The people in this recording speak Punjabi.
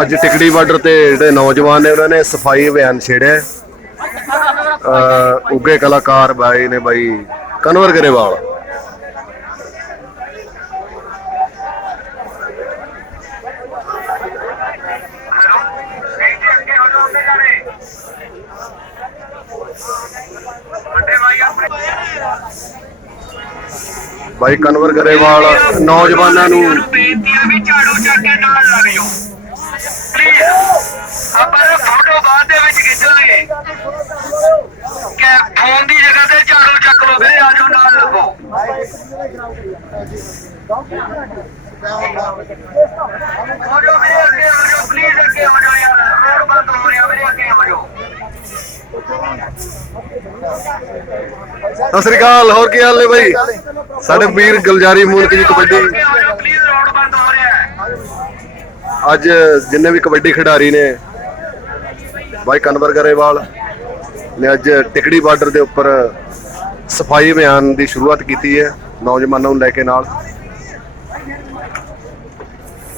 ਅੱਜ ਟਿਕੜੀ ਬਾਰਡਰ ਤੇ ਜਿਹੜੇ ਨੌਜਵਾਨ ਨੇ, ਉਹਨਾਂ ਨੇ ਸਫ਼ਾਈ ਅਭਿਆਨ ਛੇੜਿਆ ਅ ਉੱਗੇ ਕਲਾਕਾਰ ਬਾਈ ਨੇ ਬਾਈ, ਕਨਵਰ ਗਰੇਵਾਲ। ਬਾਈ ਕਨਵਰ ਗਰੇਵਾਲ, ਨੌਜਵਾਨਾਂ ਨੂੰ। ਬੇਨਤੀ ਵੀ ਝਾੜੂ ਚੱਕ ਕੇ ਨਾਲ ਲੱਗ ਜਾਓ ਪਲੀਜ਼ ਆਪਾਂ ਫੋਟੋ ਬਾਅਦ ਦੇ ਵਿੱਚ ਖਿੱਚ ਲਾਂਗੇ ਕਿ ਫੋਨ ਦੀ ਜਗ੍ਹਾ ਤੇ ਝਾੜੂ ਚੱਕ ਲਓ ਵੀਰੇ ਆਜੋ ਨਾਲ ਲੱਗੋ। ਹੋ ਜਾਓ ਵੀਰੇ, ਅੱਗੇ ਹੋ ਪਲੀਜ਼ ਅੱਗੇ ਹੋ ਜਾਓ ਯਾਰ ਰੋਡ ਬੰਦ ਹੋ ਰਿਹਾ ਵੀਰੇ ਅੱਗੇ ਹੋ ਜਾਓ ਸਤਿ ਸ੍ਰੀ ਅਕਾਲ, ਹੋਰ ਕੀ ਹਾਲ ਨੇ ਬਾਈ? ਸਾਡੇ ਵੀਰ ਗੁਲਜਾਰੀ ਮੂਲਕ ਜੀ ਕਬੱਡੀ। ਅੱਜ ਜਿੰਨੇ ਵੀ ਕਬੱਡੀ ਖਿਡਾਰੀ ਨੇ, ਬਾਈ ਕਨਵਰ ਗਰੇਵਾਲ ਨੇ ਅੱਜ ਟਿਕੜੀ ਬਾਰਡਰ ਦੇ ਉੱਪਰ ਸਫ਼ਾਈ ਅਭਿਆਨ ਦੀ ਸ਼ੁਰੂਆਤ ਕੀਤੀ ਹੈ, ਨੌਜਵਾਨਾਂ ਨੂੰ ਲੈ ਕੇ ਨਾਲ।